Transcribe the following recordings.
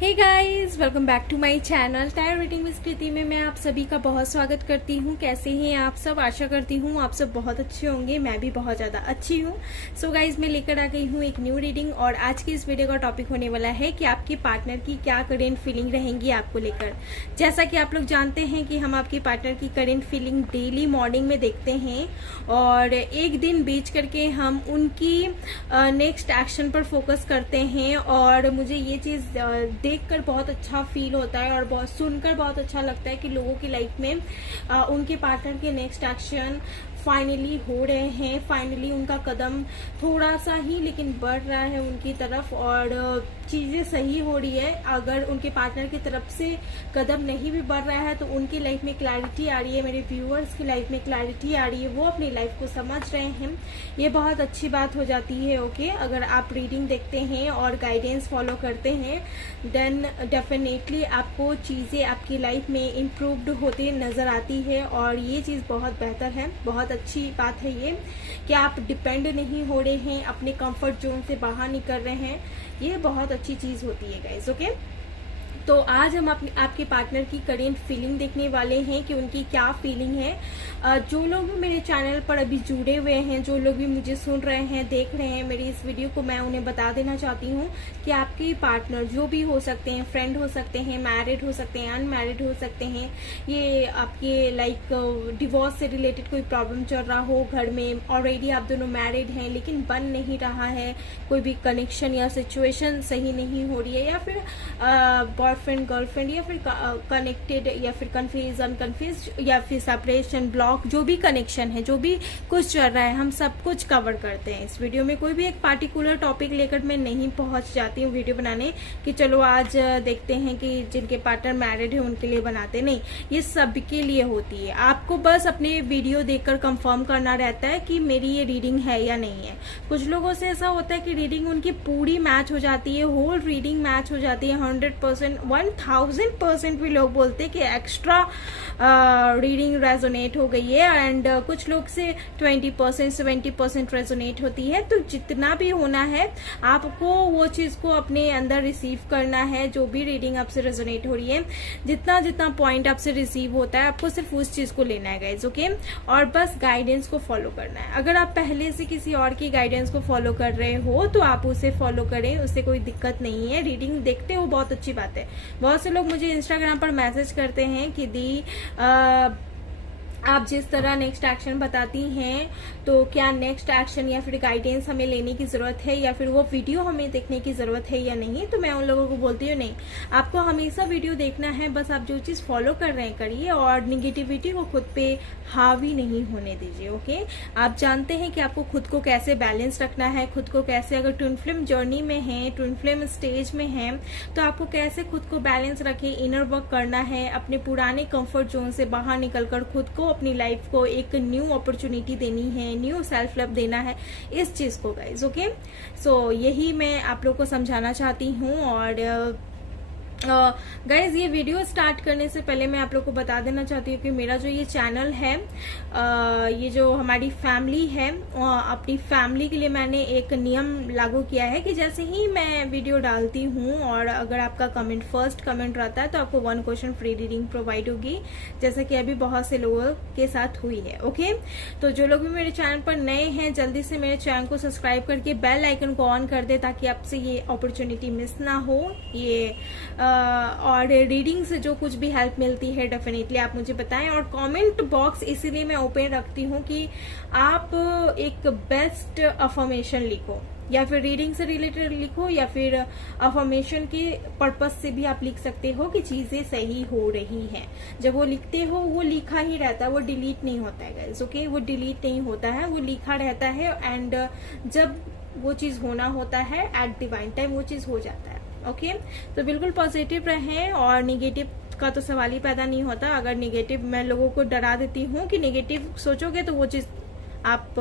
Hey guys, welcome back to my channel टायर रीडिंग with Kriti में मैं आप सभी का बहुत स्वागत करती हूँ। कैसे हैं आप सब? आशा करती हूँ आप सब बहुत अच्छे होंगे। मैं भी बहुत ज़्यादा अच्छी हूँ। सो गाइस, मैं लेकर आ गई हूँ एक न्यू रीडिंग और आज की इस वीडियो का टॉपिक होने वाला है कि आपके पार्टनर की क्या करेंट फीलिंग रहेंगी आपको लेकर। जैसा कि आप लोग जानते हैं कि हम आपके पार्टनर की करेंट फीलिंग डेली मॉर्निंग में देखते हैं और एक दिन बीच करके हम उनकी नेक्स्ट एक्शन पर फोकस करते हैं और मुझे ये चीज़ देखकर बहुत अच्छा फील होता है और बहुत सुनकर बहुत अच्छा लगता है कि लोगों की लाइफ में उनके पार्टनर के नेक्स्ट एक्शन फाइनली हो रहे हैं। फाइनली उनका कदम थोड़ा सा ही लेकिन बढ़ रहा है उनकी तरफ और चीज़ें सही हो रही है। अगर उनके पार्टनर की तरफ से कदम नहीं भी बढ़ रहा है तो उनकी लाइफ में क्लैरिटी आ रही है, मेरे व्यूअर्स की लाइफ में क्लैरिटी आ रही है, वो अपनी लाइफ को समझ रहे हैं। ये बहुत अच्छी बात हो जाती है। ओके, अगर आप रीडिंग देखते हैं और गाइडेंस फॉलो करते हैं देन डेफिनेटली आपको चीज़ें आपकी लाइफ में इम्प्रूव्ड होते नज़र आती है और ये चीज़ बहुत बेहतर है। बहुत अच्छी बात है ये कि आप डिपेंड नहीं हो रहे हैं, अपने कंफर्ट जोन से बाहर निकल रहे हैं। ये बहुत अच्छी चीज़ होती है गाइस। ओके, तो आज हम आपके पार्टनर की करेंट फीलिंग देखने वाले हैं कि उनकी क्या फीलिंग है। जो लोग भी मेरे चैनल पर अभी जुड़े हुए हैं, जो लोग भी मुझे सुन रहे हैं, देख रहे हैं मेरी इस वीडियो को, मैं उन्हें बता देना चाहती हूँ कि आपके पार्टनर जो भी हो सकते हैं, फ्रेंड हो सकते हैं, मैरिड हो सकते हैं, अनमैरिड हो सकते हैं, ये आपके लाइक डिवोर्स से रिलेटेड कोई प्रॉब्लम चल रहा हो घर में, ऑलरेडी आप दोनों मैरिड हैं लेकिन बन नहीं रहा है, कोई भी कनेक्शन या सिचुएशन सही नहीं हो रही है, या फिर बॉयफ्रेंड गर्लफ्रेंड या फिर कनेक्टेड या फिर कंफ्यूज अनकन्फ्यूज या फिर सेपरेशन ब्लॉक, जो भी कनेक्शन है, जो भी कुछ चल रहा है, हम सब कुछ कवर करते हैं इस वीडियो में। कोई भी एक पार्टिकुलर टॉपिक लेकर मैं नहीं पहुंच जाती हूँ वीडियो बनाने कि चलो आज देखते हैं कि जिनके पार्टनर मैरिड है उनके लिए बनाते, नहीं, ये सबके लिए होती है। आपको बस अपने वीडियो देखकर कंफर्म करना रहता है कि मेरी ये रीडिंग है या नहीं है। कुछ लोगों से ऐसा होता है कि रीडिंग उनकी पूरी मैच हो जाती है, होल रीडिंग मैच हो जाती है 100%, 1000% भी लोग बोलते हैं कि एक्स्ट्रा रीडिंग रेजोनेट हो गई है एंड कुछ लोग से 20% 70% रेजोनेट होती है। तो जितना भी होना है आपको वो चीज को अपने अंदर रिसीव करना है। जो भी रीडिंग आपसे रेजोनेट हो रही है, जितना जितना पॉइंट आपसे रिसीव होता है, आपको सिर्फ उस चीज को लेना है गाइज। ओके, और बस गाइडेंस को फॉलो करना है। अगर आप पहले से किसी और की गाइडेंस को फॉलो कर रहे हो तो आप उसे फॉलो करें, उससे कोई दिक्कत नहीं है। रीडिंग देखते हो बहुत अच्छी बात है। बहुत से लोग मुझे इंस्टाग्राम पर मैसेज करते हैं कि दी आप जिस तरह नेक्स्ट एक्शन बताती हैं तो क्या नेक्स्ट एक्शन या फिर गाइडेंस हमें लेने की जरूरत है या फिर वो वीडियो हमें देखने की जरूरत है या नहीं। तो मैं उन लोगों को बोलती हूँ नहीं, आपको हमेशा वीडियो देखना है, बस आप जो चीज फॉलो कर रहे हैं करिए और निगेटिविटी को खुद पे हावी नहीं होने दीजिए। ओके, आप जानते हैं कि आपको खुद को कैसे बैलेंस रखना है, खुद को कैसे, अगर ट्विन फ्लेम जर्नी में है, ट्विन फ्लेम स्टेज में है, तो आपको कैसे खुद को बैलेंस रखे, इनर वर्क करना है, अपने पुराने कंफर्ट जोन से बाहर निकलकर खुद को, अपनी लाइफ को एक न्यू अपॉर्चुनिटी देनी है, न्यू सेल्फ लव देना है, इस चीज को गाइज। ओके, सो यही मैं आप लोग को समझाना चाहती हूँ। और गाइज ये वीडियो स्टार्ट करने से पहले मैं आप लोग को बता देना चाहती हूँ कि मेरा जो ये चैनल है, ये जो हमारी फैमिली है, अपनी फैमिली के लिए मैंने एक नियम लागू किया है कि जैसे ही मैं वीडियो डालती हूँ और अगर आपका कमेंट फर्स्ट कमेंट रहता है तो आपको 1 क्वेश्चन फ्री रीडिंग प्रोवाइड होगी, जैसे कि अभी बहुत से लोगों के साथ हुई है। ओके, तो जो लोग भी मेरे चैनल पर नए हैं जल्दी से मेरे चैनल को सब्सक्राइब करके बेल आइकन को ऑन कर दे ताकि आपसे ये अपॉर्चुनिटी मिस ना हो। ये और रीडिंग से जो कुछ भी हेल्प मिलती है डेफिनेटली आप मुझे बताएं। और कमेंट बॉक्स इसीलिए मैं ओपन रखती हूँ कि आप एक बेस्ट अफर्मेशन लिखो, या फिर रीडिंग से रिलेटेड लिखो, या फिर अफर्मेशन के पर्पस से भी आप लिख सकते हो कि चीजें सही हो रही हैं। जब वो लिखते हो वो लिखा ही रहता है, वो डिलीट नहीं होता है गाइस। ओके, वो डिलीट नहीं होता है, वो लिखा रहता है एंड जब वो चीज होना होता है एट डिवाइन टाइम वो चीज हो जाता है। ओके, तो बिल्कुल पॉजिटिव रहें और निगेटिव का तो सवाल ही पैदा नहीं होता। अगर निगेटिव, मैं लोगों को डरा देती हूँ कि निगेटिव सोचोगे तो वो चीज आप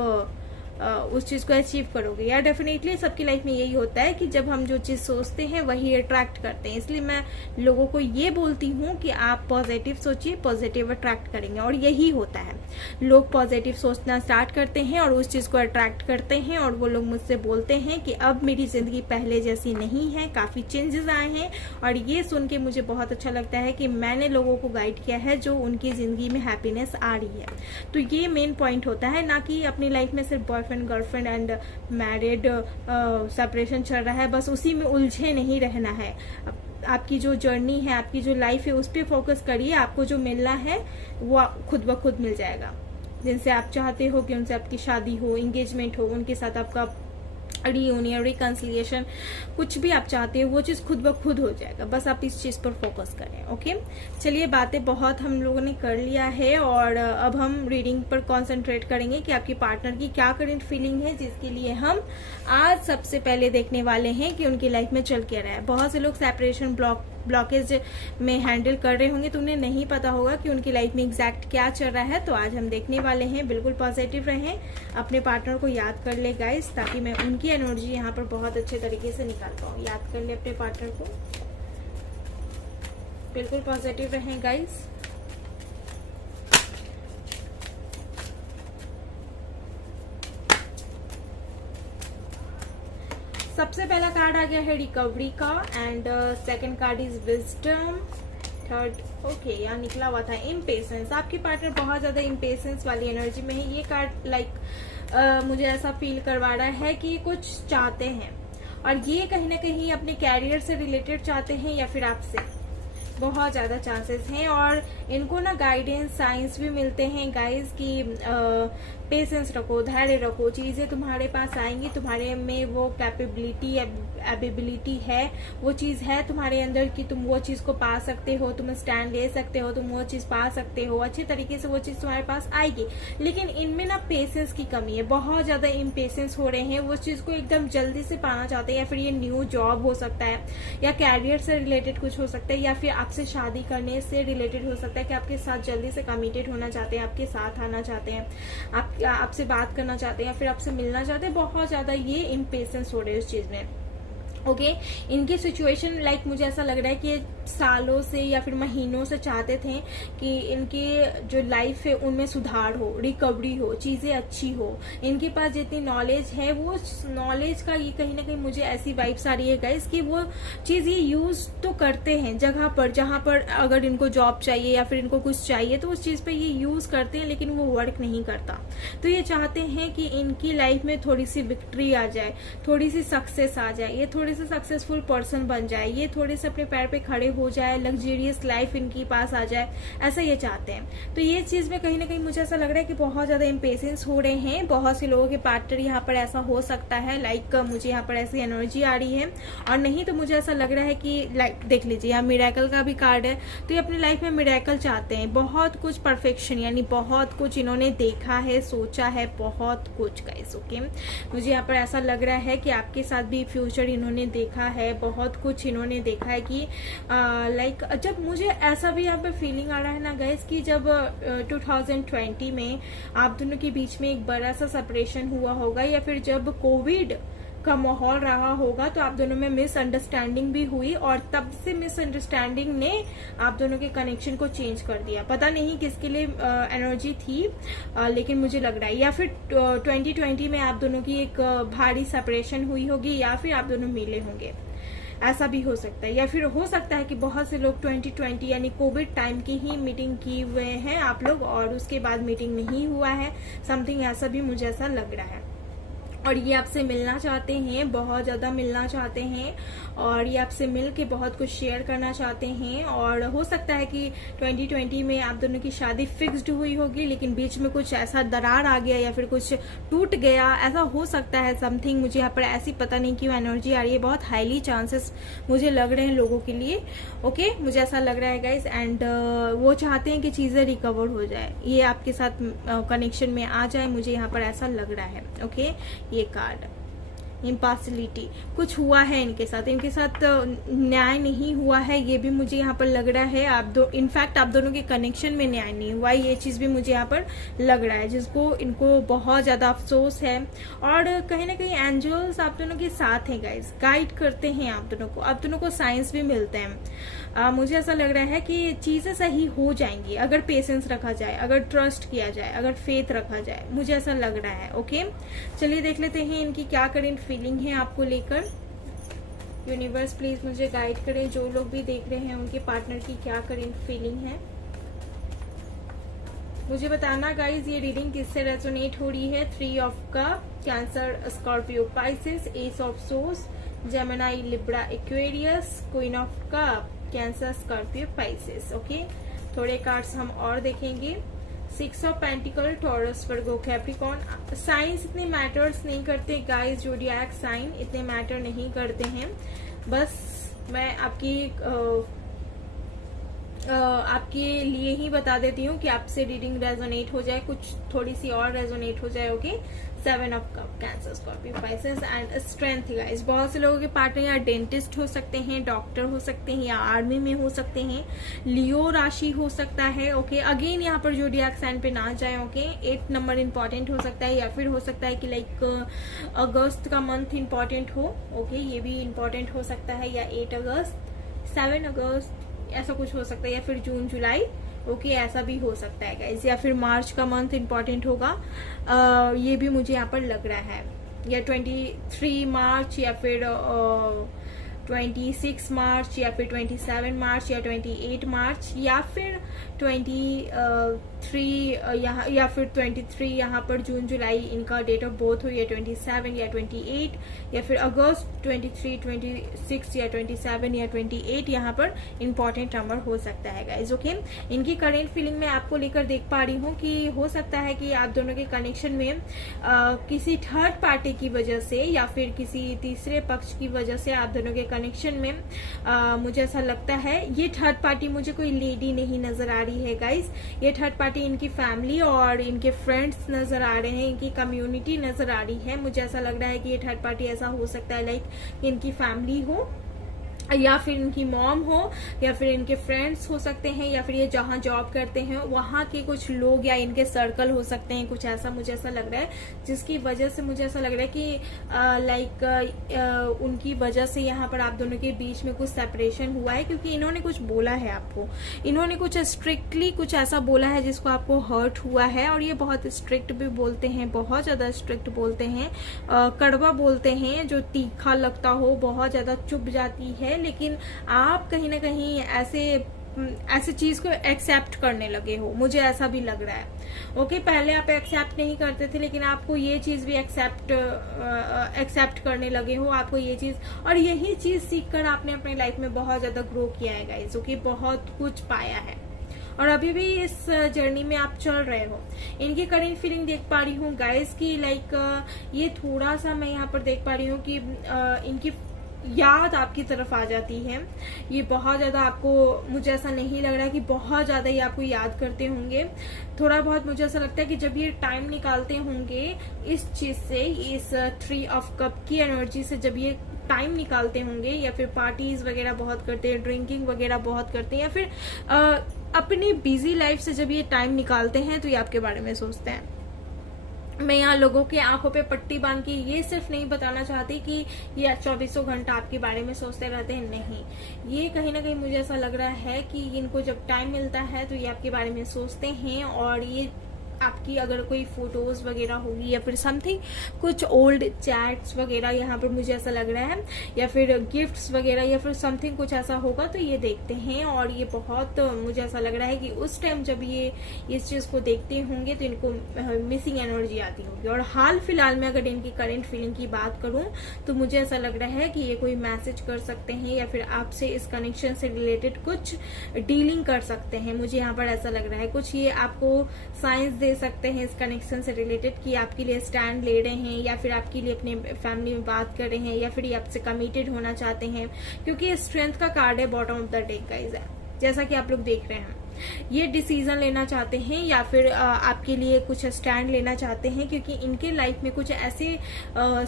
उस चीज को अचीव करोगे। या डेफिनेटली सबकी लाइफ में यही होता है कि जब हम जो चीज सोचते हैं वही अट्रैक्ट करते हैं। इसलिए मैं लोगों को ये बोलती हूँ कि आप पॉजिटिव सोचिए, पॉजिटिव अट्रैक्ट करेंगे। और यही होता है, लोग पॉजिटिव सोचना स्टार्ट करते हैं और उस चीज को अट्रैक्ट करते हैं। और वो लोग मुझसे बोलते हैं कि अब मेरी जिंदगी पहले जैसी नहीं है, काफी चेंजेस आए हैं। और ये सुन के मुझे बहुत अच्छा लगता है कि मैंने लोगों को गाइड किया है जो उनकी जिंदगी में हैप्पीनेस आ रही है। तो ये मेन पॉइंट होता है, ना कि अपनी लाइफ में सिर्फ boyfriend girlfriend and married separation चल रहा है, बस उसी में उलझे नहीं रहना है। आपकी जो जर्नी है, आपकी जो लाइफ है, उस पर फोकस करिए। आपको जो मिलना है वो खुद ब खुद मिल जाएगा। जिनसे आप चाहते हो कि उनसे आपकी शादी हो, एंगेजमेंट हो, उनके साथ आपका रियूनियन, रिकंसिलिएशन, कुछ भी आप चाहते हो वो चीज खुद ब खुद हो जाएगा। बस आप इस चीज पर फोकस करें। ओके, चलिए बातें बहुत हम लोगों ने कर लिया है और अब हम रीडिंग पर कंसंट्रेट करेंगे कि आपकी पार्टनर की क्या करंट फीलिंग है, जिसके लिए हम आज सबसे पहले देखने वाले हैं कि उनकी लाइफ में चल क्या रहा है। बहुत से लोग सेपरेशन ब्लॉकेज में हैंडल कर रहे होंगे तो उन्हें नहीं पता होगा कि उनकी लाइफ में एग्जैक्ट क्या चल रहा है। तो आज हम देखने वाले हैं। बिल्कुल पॉजिटिव रहें, अपने पार्टनर को याद कर ले गाइस, ताकि मैं उनकी एनर्जी यहाँ पर बहुत अच्छे तरीके से निकाल पाऊँ। याद कर ले अपने पार्टनर को, बिल्कुल पॉजिटिव रहें गाइस। सबसे पहला कार्ड आ गया है रिकवरी का and second card is wisdom. Third okay यहाँ निकला हुआ था इम्पेशेंस। आपके पार्टनर बहुत ज्यादा इम्पेशेंस वाली एनर्जी में है। ये कार्ड मुझे ऐसा फील करवा रहा है कि कुछ चाहते हैं और ये कहीं ना कहीं अपने कैरियर से रिलेटेड चाहते हैं या फिर आपसे। बहुत ज्यादा चांसेस हैं और इनको ना गाइडेंस साइंस भी मिलते हैं गाइस कि पेशेंस रखो, धैर्य रखो, चीजें तुम्हारे पास आएंगी। तुम्हारे में वो कैपेबिलिटी, एबिलिटी है, वो चीज है तुम्हारे अंदर कि तुम वो चीज को पा सकते हो, तुम स्टैंड ले सकते हो, तुम वो चीज पा सकते हो। अच्छे तरीके से वो चीज तुम्हारे पास आएगी, लेकिन इनमें ना पेशेंस की कमी है। बहुत ज्यादा इम्पेशेंस हो रहे हैं, वो चीज को एकदम जल्दी से पाना चाहते हैं। या फिर ये न्यू जॉब हो सकता है, या कैरियर से रिलेटेड कुछ हो सकता है, या फिर आपसे शादी करने से रिलेटेड हो सकता है कि आपके साथ जल्दी से कमिटेड होना चाहते हैं, आपके साथ आना चाहते हैं, आपसे बात करना चाहते हैं, या फिर आपसे मिलना चाहते हैं। बहुत ज्यादा ये इम्पेशेंस हो रहे हैं उस चीज में। ओके, इनकी सिचुएशन लाइक मुझे ऐसा लग रहा है कि सालों से या फिर महीनों से चाहते थे कि इनकी जो लाइफ है उनमें सुधार हो, रिकवरी हो, चीजें अच्छी हो। इनके पास जितनी नॉलेज है वो नॉलेज का ये कहीं ना कहीं मुझे ऐसी वाइब्स आ रही है गाइस कि वो चीज ये यूज तो करते हैं जगह पर, जहां पर अगर इनको जॉब चाहिए या फिर इनको कुछ चाहिए तो उस चीज पे ये यूज करते हैं, लेकिन वो वर्क नहीं करता। तो ये चाहते हैं कि इनकी लाइफ में थोड़ी सी विक्ट्री आ जाए, थोड़ी सी सक्सेस आ जाए, ये थोड़े से सक्सेसफुल पर्सन बन जाए, ये थोड़े से अपने पैर पे खड़े हो जाए, लग्जरियस लाइफ इनके पास आ जाए, ऐसा ये चाहते हैं। तो ये चीज में कहीं ना कहीं मुझे ऐसा लग रहा है कि बहुत ज्यादा इम्पेशेंस हो रहे हैं। बहुत से लोगों के पार्टनर यहाँ पर ऐसा हो सकता है, लाइक मुझे यहाँ पर ऐसी एनर्जी आ रही है। और नहीं तो मुझे ऐसा लग रहा है कि लाइक देख लीजिए यहाँ मिरेकल का भी कार्ड है, तो ये अपनी लाइफ में मिरेकल चाहते हैं। बहुत कुछ परफेक्शन, यानी बहुत कुछ इन्होंने देखा है, सोचा है, बहुत कुछ गाइस। ओके, मुझे यहाँ पर ऐसा लग रहा है कि आपके साथ भी फ्यूचर इन्होंने देखा है, बहुत कुछ इन्होंने देखा है कि लाइक जब मुझे ऐसा भी यहाँ पे फीलिंग आ रहा है ना गाइस कि जब 2020 में आप दोनों के बीच में एक बड़ा सा सेपरेशन हुआ होगा, या फिर जब कोविड का माहौल रहा होगा तो आप दोनों में मिसअंडरस्टैंडिंग भी हुई और तब से मिसअंडरस्टैंडिंग ने आप दोनों के कनेक्शन को चेंज कर दिया। पता नहीं किसके लिए एनर्जी थी, लेकिन मुझे लग रहा है या फिर 2020 में आप दोनों की एक भारी सेपरेशन हुई होगी, या फिर आप दोनों मिले होंगे, ऐसा भी हो सकता है। या फिर हो सकता है कि बहुत से लोग 2020 यानी कोविड टाइम की ही मीटिंग किए हुए हैं आप लोग और उसके बाद मीटिंग नहीं हुआ है, समथिंग ऐसा भी मुझे ऐसा लग रहा है। और ये आपसे मिलना चाहते हैं, बहुत ज्यादा मिलना चाहते हैं, और ये आपसे मिल के बहुत कुछ शेयर करना चाहते हैं। और हो सकता है कि 2020 में आप दोनों की शादी फिक्स्ड हुई होगी, लेकिन बीच में कुछ ऐसा दरार आ गया या फिर कुछ टूट गया, ऐसा हो सकता है समथिंग। मुझे यहाँ पर ऐसी पता नहीं क्यों एनर्जी आ रही है, बहुत हाईली चांसेस मुझे लग रहे हैं लोगों के लिए। ओके, मुझे ऐसा लग रहा है गाइस, एंड वो चाहते हैं कि चीजें रिकवर हो जाए, ये आपके साथ कनेक्शन में आ जाए, मुझे यहाँ पर ऐसा लग रहा है। ओके, ये कार्ड इम्पार्शलिटी, कुछ हुआ है इनके साथ न्याय नहीं हुआ है, ये भी मुझे यहाँ पर लग रहा है। इनफैक्ट आप दोनों के कनेक्शन में न्याय नहीं हुआ, ये चीज़ भी मुझे यहाँ पर लग रहा है, जिसको इनको बहुत ज़्यादा अफसोस है। और कहीं ना कहीं एंजल्स आप दोनों के साथ हैं गाइस, गाइड करते हैं आप दोनों को साइंस भी मिलते हैं। मुझे ऐसा लग रहा है कि चीज़ें सही हो जाएंगी अगर पेशेंस रखा जाए, अगर ट्रस्ट किया जाए, अगर फेथ रखा जाए, मुझे ऐसा लग रहा है। ओके, चलिए देख लेते हैं इनकी क्या करेंट फीलिंग है आपको लेकर। यूनिवर्स प्लीज मुझे गाइड करें, जो लोग भी देख रहे हैं उनके पार्टनर की क्या करेंट फीलिंग है मुझे बताना गाइज। ये रीडिंग किससे रेजोनेट हो रही है? 3 of cup, cancer, Scorpio, Pisces, S of source, Gemini, Libra, Aquarius, queen of cup, cancer, Scorpio, Pisces. Okay, थोड़े कार्ड्स हम और देखेंगे। 6 of pentacle, taurus, Virgo, Capricorn. Science इतने मैटर्स नहीं करते गाइस, ज़ोडिएक साइन इतने मैटर नहीं करते हैं। बस मैं आपके लिए ही बता देती हूँ कि आपसे रीडिंग रेजोनेट हो जाए, कुछ थोड़ी सी और रेजोनेट हो जाए। Okay, 7 of cup, cancer, Scorpio, Pisces and strength guys. बहुत से लोगों के पार्टनर या डेंटिस्ट हो सकते हैं, डॉक्टर हो सकते हैं, या आर्मी में हो सकते हैं, लियो राशि हो सकता है। ओके, अगेन यहाँ पर ज़ोडिएक साइन पे ना जाए। ओके, 8 नंबर इंपॉर्टेंट हो सकता है, या फिर हो सकता है कि लाइक अगस्त का मंथ इंपॉर्टेंट हो। ओके, ये भी इंपॉर्टेंट हो सकता है, या 8 अगस्त, 7 अगस्त ऐसा कुछ हो सकता है, या फिर जून जुलाई। ओके, ऐसा भी हो सकता है गाइस, या फिर मार्च का मंथ इंपॉर्टेंट होगा। ये भी मुझे यहाँ पर लग रहा है, या 23 मार्च, या फिर 26 मार्च, या फिर 27 मार्च, या 28 मार्च, या फिर 23 या फिर 23 यहाँ पर जून जुलाई इनका डेट ऑफ बर्थ हो, या 27 या 28, या फिर अगस्त 23, 26 या 27 या 28 यहाँ पर इंपॉर्टेंट नंबर हो सकता है गाइज। ओके, इनकी करेंट फीलिंग में आपको लेकर देख पा रही हूँ कि हो सकता है कि आप दोनों के कनेक्शन में किसी थर्ड पार्टी की वजह से, या फिर किसी तीसरे पक्ष की वजह से आप दोनों के कनेक्शन में मुझे ऐसा लगता है, ये थर्ड पार्टी मुझे कोई लेडी नहीं नजर आ रही है गाइस। ये थर्ड पार्टी इनकी फैमिली और इनके फ्रेंड्स नजर आ रहे हैं, इनकी कम्युनिटी नजर आ रही है। मुझे ऐसा लग रहा है कि ये थर्ड पार्टी ऐसा हो सकता है लाइक इनकी फैमिली हो, या फिर इनकी मॉम हो, या फिर इनके फ्रेंड्स हो सकते हैं, या फिर ये जहां जॉब करते हैं वहां के कुछ लोग या इनके सर्कल हो सकते हैं। कुछ ऐसा मुझे ऐसा लग रहा है, जिसकी वजह से मुझे ऐसा लग रहा है कि उनकी वजह से यहाँ पर आप दोनों के बीच में कुछ सेपरेशन हुआ है, क्योंकि इन्होंने कुछ बोला है आपको, इन्होंने कुछ स्ट्रिक्टली कुछ ऐसा बोला है जिसको आपको हर्ट हुआ है। और ये बहुत स्ट्रिक्ट भी बोलते हैं, बहुत ज्यादा स्ट्रिक्ट बोलते हैं, कड़वा बोलते हैं, जो तीखा लगता हो, बहुत ज्यादा चुभ जाती है। लेकिन आप कहीं ना कहीं ऐसे चीज को एक्सेप्ट करने लगे हो, मुझे ऐसा भी लग रहा है। ओके, पहले आप एक्सेप्ट नहीं करते थे, लेकिन आपको ये चीज भी एक्सेप्ट करने लगे हो, आपको ये चीज, और यही चीज सीखकर आपने अपने लाइफ में बहुत ज्यादा ग्रो किया है गाइस। ओके, बहुत कुछ पाया है और अभी भी इस जर्नी में आप चल रहे हो। इनकी करेंट फीलिंग देख पा रही हूँ गाइस की लाइक ये थोड़ा सा मैं यहाँ पर देख पा रही हूँ कि इनकी याद आपकी तरफ आ जाती है। ये बहुत ज्यादा आपको, मुझे ऐसा नहीं लग रहा है कि बहुत ज्यादा ये आपको याद करते होंगे। थोड़ा बहुत मुझे ऐसा लगता है कि जब ये टाइम निकालते होंगे इस चीज से, इस 3 ऑफ कप की एनर्जी से जब ये टाइम निकालते होंगे, या फिर पार्टीज वगैरह बहुत करते हैं, ड्रिंकिंग वगैरह बहुत करते हैं, या फिर अपनी बिजी लाइफ से जब ये टाइम निकालते हैं तो ये आपके बारे में सोचते हैं। मैं यहाँ लोगों की आंखों पे पट्टी बांध के ये सिर्फ नहीं बताना चाहती कि ये 24 घंटा आपके बारे में सोचते रहते हैं, नहीं। ये कहीं ना कहीं मुझे ऐसा लग रहा है कि इनको जब टाइम मिलता है तो ये आपके बारे में सोचते हैं। और ये आपकी अगर कोई फोटोज वगैरह होगी, या फिर समथिंग कुछ ओल्ड चैट्स वगैरह यहाँ पर मुझे ऐसा लग रहा है, या फिर गिफ्ट्स वगैरह, या फिर समथिंग कुछ ऐसा होगा तो ये देखते हैं। और ये बहुत मुझे ऐसा लग रहा है कि उस टाइम जब ये इस चीज को देखते होंगे तो इनको मिसिंग एनर्जी आती होगी। और हाल फिलहाल में अगर इनकी करेंट फीलिंग की बात करूं तो मुझे ऐसा लग रहा है कि ये कोई मैसेज कर सकते हैं, या फिर आपसे इस कनेक्शन से रिलेटेड कुछ डीलिंग कर सकते हैं। मुझे यहाँ पर ऐसा लग रहा है कुछ ये आपको साइंस दे सकते हैं इस कनेक्शन से रिलेटेड, कि आपके लिए स्टैंड ले रहे हैं, या फिर आपके लिए अपने फैमिली में बात कर रहे हैं, या फिर ये आपसे कमिटेड होना चाहते हैं। क्योंकि स्ट्रेंथ का कार्ड है bottom of the deck guys, जैसा कि आप लोग देख रहे हैं। ये डिसीजन लेना चाहते हैं या फिर आपके लिए कुछ स्टैंड लेना चाहते हैं, क्योंकि इनके लाइफ में कुछ ऐसे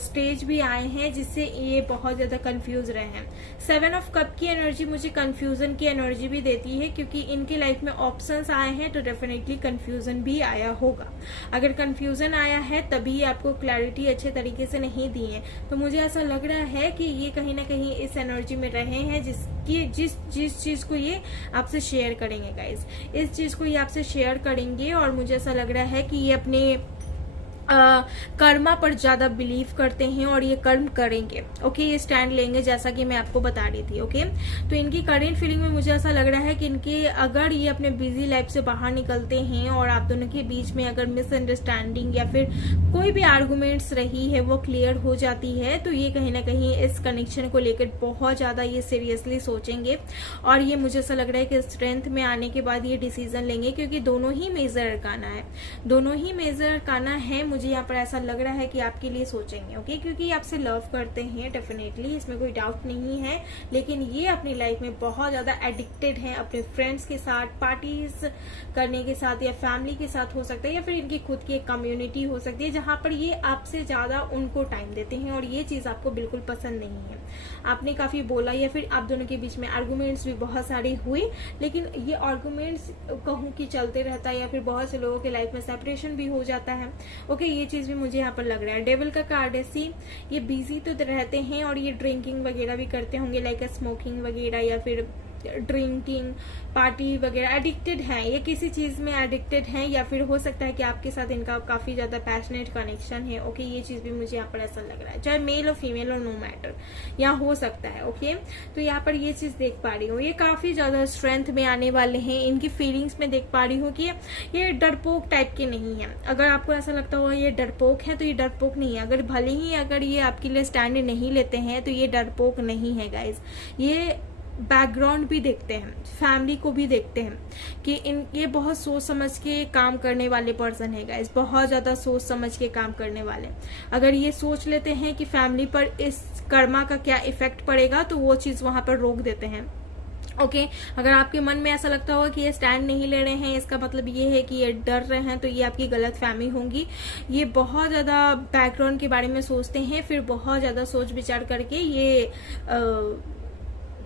स्टेज भी आए हैं जिससे ये बहुत ज्यादा कंफ्यूज रहे हैं। 7 ऑफ कप की एनर्जी मुझे कंफ्यूजन की एनर्जी भी देती है, क्योंकि इनके लाइफ में ऑप्शंस आए हैं तो डेफिनेटली कंफ्यूजन भी आया होगा। अगर कंफ्यूजन आया है तभी आपको क्लैरिटी अच्छे तरीके से नहीं दी है, तो मुझे ऐसा लग रहा है कि ये कहीं ना कहीं इस एनर्जी में रहे हैं जिस चीज को ये आपसे शेयर करेंगे गाइस, इस चीज को ये आपसे शेयर करेंगे। और मुझे ऐसा लग रहा है कि ये अपने कर्मा पर ज्यादा बिलीव करते हैं और ये कर्म करेंगे। ओके, ये स्टैंड लेंगे जैसा कि मैं आपको बता रही थी। ओके, तो इनकी करेंट फीलिंग में मुझे ऐसा लग रहा है कि इनके अगर ये अपने बिजी लाइफ से बाहर निकलते हैं और आप दोनों के बीच में अगर मिसअंडरस्टैंडिंग या फिर कोई भी आर्गुमेंट्स रही है वो क्लियर हो जाती है, तो ये कहीं ना कहीं इस कनेक्शन को लेकर बहुत ज्यादा ये सीरियसली सोचेंगे। और ये मुझे ऐसा लग रहा है कि स्ट्रेंथ में आने के बाद ये डिसीजन लेंगे, क्योंकि दोनों ही मेजर अरकाना है, दोनों ही मेजर अरकाना है। मुझे यहाँ पर ऐसा लग रहा है कि आपके लिए सोचेंगे। ओके, क्योंकि ये आपसे लव करते हैं डेफिनेटली, इसमें कोई डाउट नहीं है। लेकिन ये अपनी लाइफ में बहुत ज्यादा एडिक्टेड हैं अपने फ्रेंड्स के साथ, पार्टीज करने के साथ, या फैमिली के साथ हो सकता है, या फिर इनकी खुद की एक कम्युनिटी हो सकती है जहां पर ये आपसे ज्यादा उनको टाइम देते हैं। और ये चीज आपको बिल्कुल पसंद नहीं है। आपने काफी बोला या फिर आप दोनों के बीच में आर्गुमेंट्स भी बहुत सारे हुए, लेकिन ये आर्गुमेंट्स कहूं कि चलते रहता है, या फिर बहुत से लोगों के लाइफ में सेपरेशन भी हो जाता है। ओके, ये चीज भी मुझे यहाँ पर लग रहा है। डेविल का कार्ड है। सी, ये बिजी तो रहते हैं और ये ड्रिंकिंग वगैरह भी करते होंगे, लाइक स्मोकिंग वगैरह या फिर ड्रिंकिंग पार्टी वगैरह, एडिक्टेड हैं ये, किसी चीज में एडिक्टेड हैं, या फिर हो सकता है कि आपके साथ इनका काफी ज्यादा पैशनेट कनेक्शन है। ओके, ये चीज भी मुझे यहाँ पर ऐसा लग रहा है, चाहे मेल और फीमेल और नो मैटर यहाँ हो सकता है। ओके, तो यहाँ पर ये चीज देख पा रही हूँ, ये काफी ज्यादा स्ट्रेंथ में आने वाले हैं। इनकी फीलिंग्स में देख पा रही हूँ कि ये डरपोक टाइप के नहीं है। अगर आपको ऐसा लगता हुआ ये डरपोक है तो ये डरपोक नहीं है। अगर भले ही अगर ये आपके लिए स्टैंड नहीं लेते हैं तो ये डरपोक नहीं है गाइज। ये बैकग्राउंड भी देखते हैं, फैमिली को भी देखते हैं कि ये बहुत सोच समझ के काम करने वाले पर्सन है गाइस, बहुत ज्यादा सोच समझ के काम करने वाले। अगर ये सोच लेते हैं कि फैमिली पर इस कर्मा का क्या इफेक्ट पड़ेगा तो वो चीज वहां पर रोक देते हैं। ओके, अगर आपके मन में ऐसा लगता होगा कि ये स्टैंड नहीं ले रहे हैं, इसका मतलब ये है कि ये डर रहे हैं, तो ये आपकी गलत फहमी होंगी। ये बहुत ज्यादा बैकग्राउंड के बारे में सोचते हैं, फिर बहुत ज्यादा सोच विचार करके ये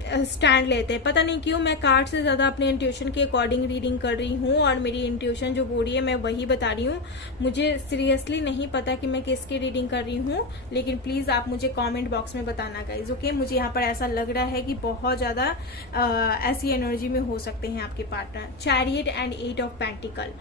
स्टैंड लेते हैं। पता नहीं क्यों मैं कार्ड से ज्यादा अपने इंट्यूशन के अकॉर्डिंग रीडिंग कर रही हूँ, और मेरी इंट्यूशन जो बोल रही है मैं वही बता रही हूँ। मुझे सीरियसली नहीं पता कि मैं किसकी रीडिंग कर रही हूँ, लेकिन प्लीज आप मुझे कमेंट बॉक्स में बताना गाइज। ओके, मुझे यहाँ पर ऐसा लग रहा है कि बहुत ज्यादा ऐसी एनर्जी में हो सकते हैं आपके partner. Chariot and 8 of pentacle,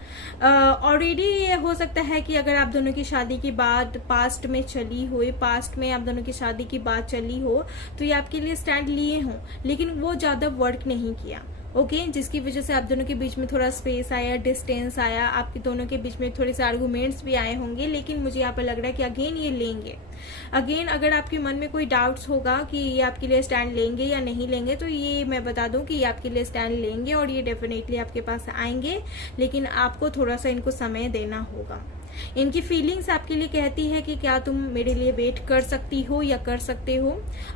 already ये हो सकता है कि अगर आप दोनों की शादी की बात पास्ट में चली हो, पास्ट में आप दोनों की शादी की बात चली हो, तो ये आपके लिए स्टैंड लिए हों, लेकिन वो ज्यादा वर्क नहीं किया। ओके, जिसकी वजह से आप दोनों के बीच में थोड़ा स्पेस आया, डिस्टेंस आया, आपके दोनों के बीच में थोड़े से आर्गुमेंट्स भी आए होंगे। लेकिन मुझे यहाँ पर लग रहा है कि अगेन ये लेंगे। अगेन अगर आपके मन में कोई डाउट्स होगा कि ये आपके लिए स्टैंड लेंगे या नहीं लेंगे, तो ये मैं बता दूं कि ये आपके लिए स्टैंड लेंगे और ये डेफिनेटली आपके पास आएंगे, लेकिन आपको थोड़ा सा इनको समय देना होगा। इनकी फीलिंग्स आपके लिए कहती है कि क्या तुम मेरे लिए वेट कर सकती हो या कर सकते हो।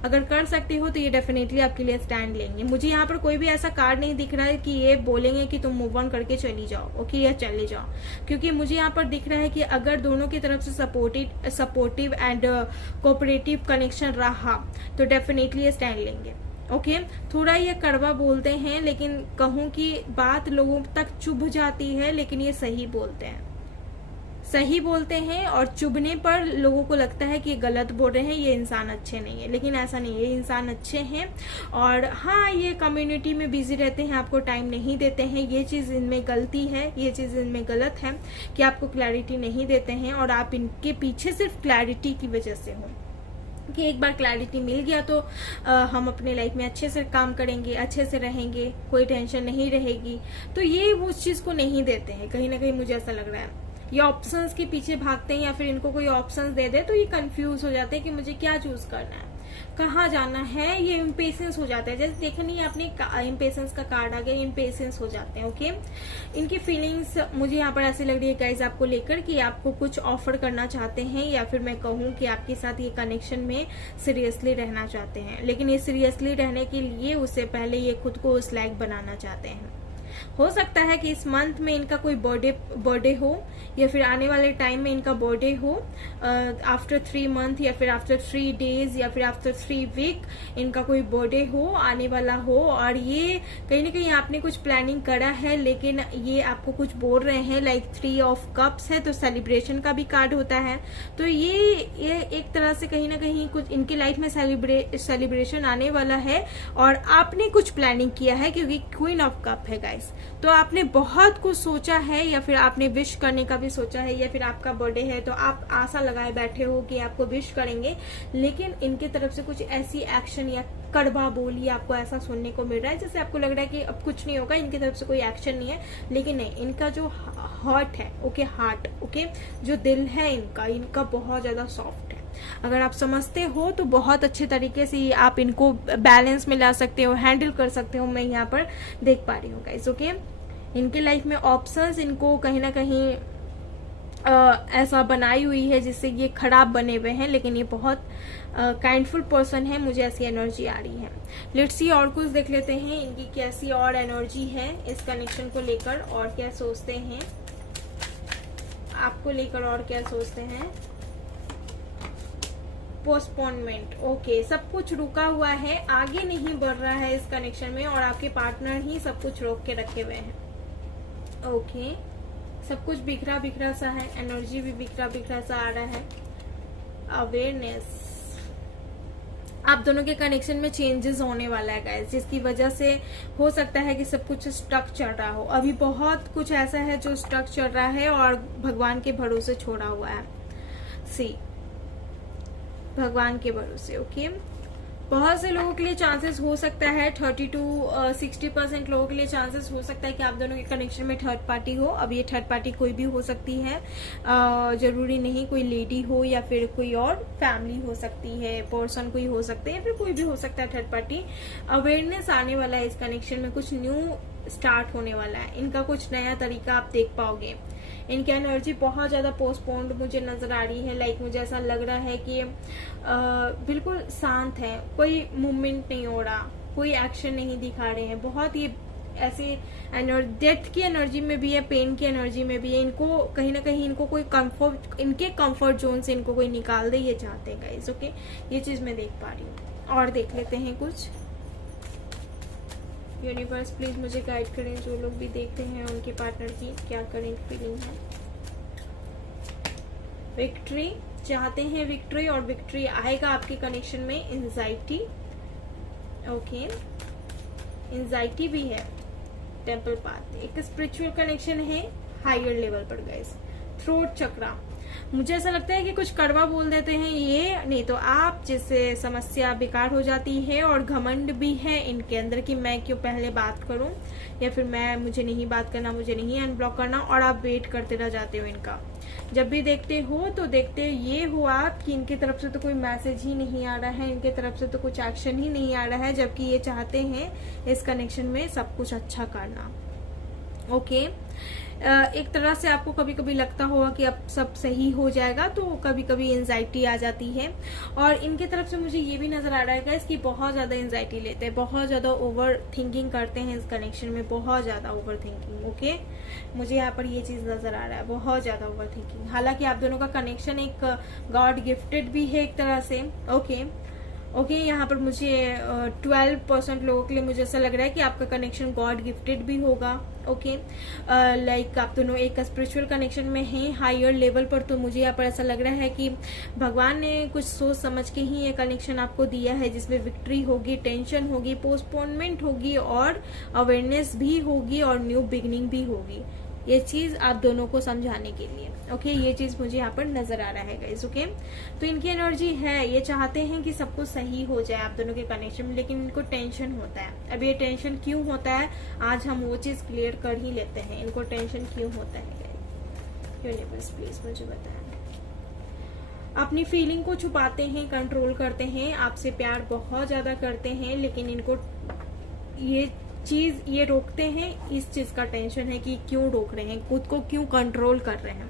अगर कर सकते हो तो ये डेफिनेटली आपके लिए स्टैंड लेंगे। मुझे यहाँ पर कोई भी ऐसा कार्ड नहीं दिख रहा है कि ये बोलेंगे कि तुम मूव ऑन करके चली जाओ, ओके, या चले जाओ, क्योंकि मुझे यहाँ पर दिख रहा है कि अगर दोनों की तरफ से सपोर्टिव एंड कोऑपरेटिव कनेक्शन रहा तो डेफिनेटली ये स्टैंड लेंगे। ओके, थोड़ा ये कड़वा बोलते हैं, लेकिन कहूँ कि बात लोगों तक चुभ जाती है, लेकिन ये सही बोलते हैं, सही बोलते हैं। और चुभने पर लोगों को लगता है कि गलत बोल रहे हैं, ये इंसान अच्छे नहीं है, लेकिन ऐसा नहीं है, ये इंसान अच्छे हैं। और हाँ, ये कम्युनिटी में बिजी रहते हैं, आपको टाइम नहीं देते हैं, ये चीज इनमें गलती है, ये चीज इनमें गलत है कि आपको क्लैरिटी नहीं देते हैं, और आप इनके पीछे सिर्फ क्लैरिटी की वजह से हो कि एक बार क्लैरिटी मिल गया तो हम अपने लाइफ में अच्छे से काम करेंगे, अच्छे से रहेंगे, कोई टेंशन नहीं रहेगी। तो ये उस चीज को नहीं देते हैं, कहीं ना कहीं मुझे ऐसा लग रहा है। ये ऑप्शंस के पीछे भागते हैं, या फिर इनको कोई ऑप्शंस दे दे तो ये कंफ्यूज हो जाते हैं कि मुझे क्या चूज करना है, कहाँ जाना है। ये इम्पेशेंस हो जाता है, जैसे देखा नहीं आपने, इम्पेशेंस का कार्ड आ गया, इम्पेशेंस हो जाते हैं। ओके, इनकी फीलिंग्स मुझे यहाँ पर ऐसी लग रही है गाइज आपको लेकर कि आपको कुछ ऑफर करना चाहते हैं, या फिर मैं कहूँ कि आपके साथ ये कनेक्शन में सीरियसली रहना चाहते हैं। लेकिन ये सीरियसली रहने के लिए उससे पहले ये खुद को उस लायक बनाना चाहते हैं। हो सकता है कि इस मंथ में इनका कोई बर्थडे हो, या फिर आने वाले टाइम में इनका बर्थडे हो, आफ्टर 3 मंथ या फिर आफ्टर 3 डेज या फिर आफ्टर 3 वीक इनका कोई बर्थडे हो, आने वाला हो। और ये कहीं ना कहीं आपने कुछ प्लानिंग करा है, लेकिन ये आपको कुछ बोल रहे हैं, लाइक 3 ऑफ कप्स है तो सेलिब्रेशन का भी कार्ड होता है। तो ये एक तरह से कहीं ना कहीं कुछ इनकी लाइफ में सेलिब्रेशन आने वाला है, और आपने कुछ प्लानिंग किया है, क्योंकि क्वीन ऑफ कप है गाइस। तो आपने बहुत कुछ सोचा है, या फिर आपने विश करने का भी सोचा है, या फिर आपका बर्थडे है तो आप आशा लगाए बैठे हो कि आपको विश करेंगे, लेकिन इनकी तरफ से कुछ ऐसी एक्शन या कड़वा बोली आपको ऐसा सुनने को मिल रहा है, जैसे आपको लग रहा है कि अब कुछ नहीं होगा, इनकी तरफ से कोई एक्शन नहीं है। लेकिन नहीं, इनका जो हार्ट है, ओके, जो दिल है इनका बहुत ज्यादा सॉफ्ट है। अगर आप समझते हो तो बहुत अच्छे तरीके से आप इनको बैलेंस में ला सकते हो, हैंडल कर सकते हो। मैं यहाँ पर देख पा रही हूँ गाइस, ओके। इनके लाइफ में ऑप्शंस इनको कहीं ना कहीं ऐसा बनाई हुई है जिससे ये खराब बने हुए हैं, लेकिन ये बहुत काइंडफुल पर्सन है, मुझे ऐसी एनर्जी आ रही है। लेट्स सी और कुछ देख लेते हैं, इनकी कैसी और एनर्जी है इस कनेक्शन को लेकर, और क्या सोचते हैं आपको लेकर, और क्या सोचते हैं। पोस्टपोनमेंट, ओके, सब कुछ रुका हुआ है, आगे नहीं बढ़ रहा है इस कनेक्शन में, और आपके पार्टनर ही सब कुछ रोक के रखे हुए हैं। ओके, सब कुछ बिखरा बिखरा सा है, एनर्जी भी बिखरा बिखरा सा आ रहा है। अवेयरनेस, आप दोनों के कनेक्शन में चेंजेस होने वाला है गाइस, जिसकी वजह से हो सकता है कि सब कुछ स्टक चल रहा हो। अभी बहुत कुछ ऐसा है जो स्टक चल रहा है और भगवान के भरोसे छोड़ा हुआ है। सी, भगवान के भरोसे, ओके। बहुत से लोगों के लिए चांसेस हो सकता है, 30 to 60% लोगों के लिए चांसेस हो सकता है कि आप दोनों के कनेक्शन में थर्ड पार्टी हो। अब ये थर्ड पार्टी कोई भी हो सकती है, जरूरी नहीं कोई लेडी हो या फिर कोई और फैमिली हो सकती है, पर्सन कोई हो सकते हैं, फिर कोई भी हो सकता है थर्ड पार्टी। अवेयरनेस आने वाला है इस कनेक्शन में, कुछ न्यू स्टार्ट होने वाला है, इनका कुछ नया तरीका आप देख पाओगे। इनकी एनर्जी बहुत ज्यादा पोस्टपोन्ड मुझे नजर आ रही है, लाइक मुझे ऐसा लग रहा है कि बिल्कुल शांत है, कोई मूवमेंट नहीं हो रहा, कोई एक्शन नहीं दिखा रहे हैं। बहुत ही ऐसे डेथ की एनर्जी में भी है, पेन की एनर्जी में भी है। इनको कहीं ना कहीं इनको कोई कंफर्ट, इनके कंफर्ट जोन से इनको कोई निकाल दे, ये चाहते हैं गाइस, ओके। ये चीज मैं देख पा रही हूँ। और देख लेते हैं कुछ। यूनिवर्स प्लीज मुझे गाइड करें, जो लोग भी देखते हैं उनके पार्टनर की क्या करेंट फीलिंग है। विक्ट्री चाहते हैं, विक्ट्री, और विक्ट्री आएगा आपके कनेक्शन में। एंजाइटी, ओके, एंजाइटी भी है। टेम्पल पाथ, एक स्पिरिचुअल कनेक्शन है हायर लेवल पर गाइस। थ्रोट चक्रा, मुझे ऐसा लगता है कि कुछ कड़वा बोल देते हैं ये, नहीं तो आप, जिससे समस्या बेकार हो जाती है। और घमंड भी है इनके अंदर कि मैं क्यों पहले बात करूं, या फिर मुझे नहीं बात करना, मुझे नहीं अनब्लॉक करना, और आप वेट करते रह जाते हो इनका। जब भी देखते हो तो देखते ये हो आप कि इनकी तरफ से तो कोई मैसेज ही नहीं आ रहा है, इनके तरफ से तो कुछ एक्शन ही नहीं आ रहा है, जबकि ये चाहते हैं इस कनेक्शन में सब कुछ अच्छा करना, ओके। एक तरह से आपको कभी कभी लगता होगा कि अब सब सही हो जाएगा, तो कभी कभी एंजाइटी आ जाती है। और इनके तरफ से मुझे ये भी नजर आ रहा है गाइस कि बहुत ज्यादा एंजाइटी लेते हैं, बहुत ज्यादा ओवर थिंकिंग करते हैं इस कनेक्शन में, बहुत ज्यादा ओवर थिंकिंग, ओके। मुझे यहाँ पर ये चीज नजर आ रहा है, बहुत ज्यादा ओवर थिंकिंग। हालांकि आप दोनों का कनेक्शन एक गॉड गिफ्टेड भी है एक तरह से, ओके। यहाँ पर मुझे 12% लोगों के लिए मुझे ऐसा लग रहा है कि आपका कनेक्शन गॉड गिफ्टेड भी होगा, ओके। लाइक आप दोनों एक स्पिरिचुअल कनेक्शन में हैं हायर लेवल पर, तो मुझे यहाँ पर ऐसा लग रहा है कि भगवान ने कुछ सोच समझ के ही ये कनेक्शन आपको दिया है, जिसमें विक्ट्री होगी, टेंशन होगी, पोस्टपोनमेंट होगी, और अवेयरनेस भी होगी, और न्यू बिगनिंग भी होगी। ये चीज आप दोनों को समझाने के लिए, ओके। ये चीज मुझे यहाँ पर नजर आ रहा है गाइस, ओके। तो इनकी एनर्जी है, ये चाहते हैं कि सब कुछ सही हो जाए आप दोनों के कनेक्शन में, लेकिन इनको टेंशन होता है। अब ये टेंशन क्यों होता है, आज हम वो चीज क्लियर कर ही लेते हैं, इनको टेंशन क्यों होता है गाइस। यूनिवर्स प्लीज मुझे बताएं। अपनी फीलिंग को छुपाते हैं, कंट्रोल करते हैं, आपसे प्यार बहुत ज्यादा करते हैं, लेकिन इनको ये रोकते हैं। इस चीज का टेंशन है कि क्यों रोक रहे हैं, खुद को क्यों कंट्रोल कर रहे हैं।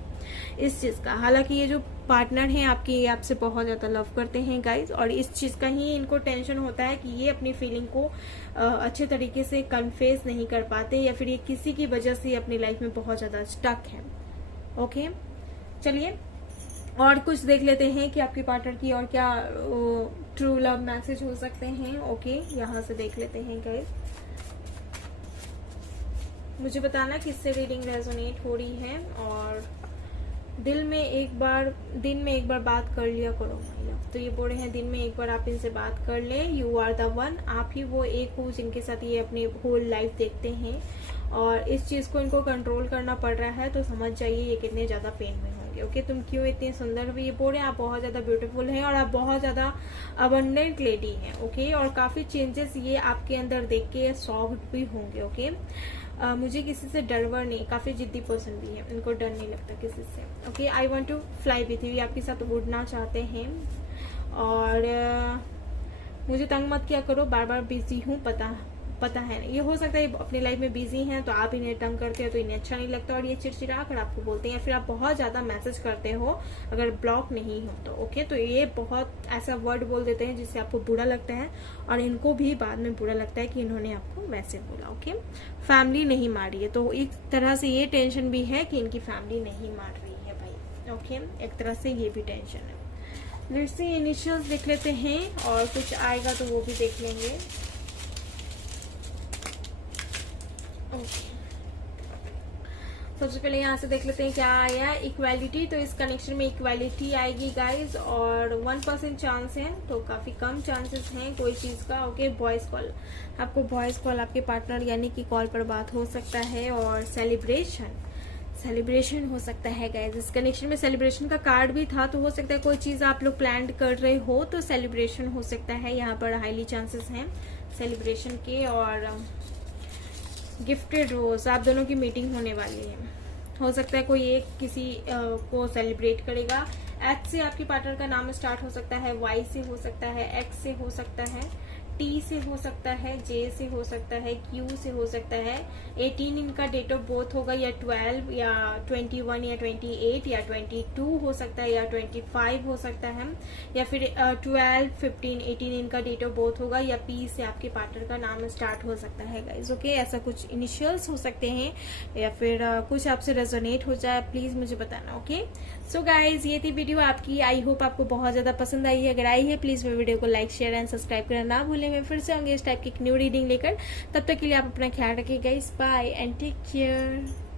इस चीज़ का। हालांकि ये जो पार्टनर हैं आपके, ये आपसे बहुत ज़्यादा लव करते हैं गाइज, और इस चीज़ का ही इनको टेंशन होता है कि ये अपनी फीलिंग को अच्छे तरीके से कन्फेस नहीं कर पाते, या फिर ये किसी की वजह से अपनी लाइफ में बहुत ज़्यादा स्टक है। ओके, चलिए और कुछ देख लेते हैं कि आपके पार्टनर की और क्या ट्रू लव मैसेज हो सकते हैं। ओके, यहाँ से देख लेते हैं गाइस। मुझे बताना किससे रीडिंग रेजोनेट हो रही है, और दिन में एक बार बात कर लिया करो भैया। तो ये बोल रहे हैं दिन में एक बार आप इनसे बात कर ले। यू आर द वन, आप ही वो एक हो जिनके साथ ये अपनी होल लाइफ देखते हैं, और इस चीज को इनको कंट्रोल करना पड़ रहा है। तो समझ जाइए ये कितने ज्यादा पेन में होंगे। ओके, तुम क्यों इतनी सुंदर भी, ये बोल रहे हैं आप बहुत ज्यादा ब्यूटीफुल हैं, और आप बहुत ज्यादा अबंडेंट लेडी हैं। ओके, और काफी चेंजेस ये आपके अंदर देख के सॉफ्ट भी होंगे। ओके, मुझे किसी से डर वर नहीं, काफी जिद्दी पर्सन भी है, इनको डर नहीं लगता किसी से। Okay, I want to fly with you, आपके साथ उड़ना चाहते हैं, और मुझे तंग मत किया करो, बार बार बिजी हूँ, पता है। ये हो सकता है अपनी लाइफ में बिजी हैं, तो आप इन्हें तंग करते हो तो इन्हें अच्छा नहीं लगता, और ये चिड़चिड़ा कर आपको बोलते हैं, या फिर आप बहुत ज्यादा मैसेज करते हो अगर ब्लॉक नहीं हो तो। ओके, तो ये बहुत ऐसा वर्ड बोल देते हैं जिससे आपको बुरा लगता है, और इनको भी बाद में बुरा लगता है कि इन्होंने आपको वैसे बोला। ओके, फैमिली नहीं मार रही है, तो एक तरह से ये टेंशन भी है कि इनकी फैमिली नहीं मार रही है भाई। ओके, एक तरह से ये भी टेंशन है। लेट्स सी, इनिशियल्स देख लेते हैं, और कुछ आएगा तो वो भी देख लेंगे। सबसे पहले यहाँ से देख लेते हैं क्या आया। इक्वालिटी, तो इस कनेक्शन में इक्वालिटी आएगी गाइज, और 1% चांस है, तो काफी कम चांसेस हैं कोई चीज का। ओके, वॉइस कॉल, आपको वॉइस कॉल आपके पार्टनर यानी कि कॉल पर बात हो सकता है, और सेलिब्रेशन हो सकता है गाइज। इस कनेक्शन में सेलिब्रेशन का कार्ड भी था, तो हो सकता है कोई चीज आप लोग प्लान कर रहे हो तो सेलिब्रेशन हो सकता है, यहाँ पर हाईली चांसेस हैं सेलिब्रेशन के। और गिफ्टेड रोज, आप दोनों की मीटिंग होने वाली है, हो सकता है कोई एक किसी को सेलिब्रेट करेगा। एच से आपके पार्टनर का नाम स्टार्ट हो सकता है, वाई से हो सकता है, एक्स से हो सकता है, टी से हो सकता है, जे से हो सकता है, क्यू से हो सकता है। 18 इनका डेट ऑफ बर्थ होगा, या 12 या 21 या 28 या 22 हो सकता है, या 25 हो सकता है, या फिर 12, 15, 18 इनका डेट ऑफ बर्थ होगा, या पी से आपके पार्टनर का नाम स्टार्ट हो सकता है गाइज। ओके, ऐसा कुछ इनिशियल्स हो सकते हैं, या फिर कुछ आपसे रेजोनेट हो जाए, प्लीज मुझे बताना। ओके, सो गाइज ये थी वीडियो आपकी, आई होप आपको बहुत ज्यादा पसंद आई है। अगर आई है प्लीज मेरे वीडियो को लाइक, शेयर एंड सब्सक्राइब करना ना भूलें। मैं फिर से आऊंगी इस टाइप की एक न्यू रीडिंग लेकर, तब तक के लिए आप अपना ख्याल रखिए guys, bye and take care.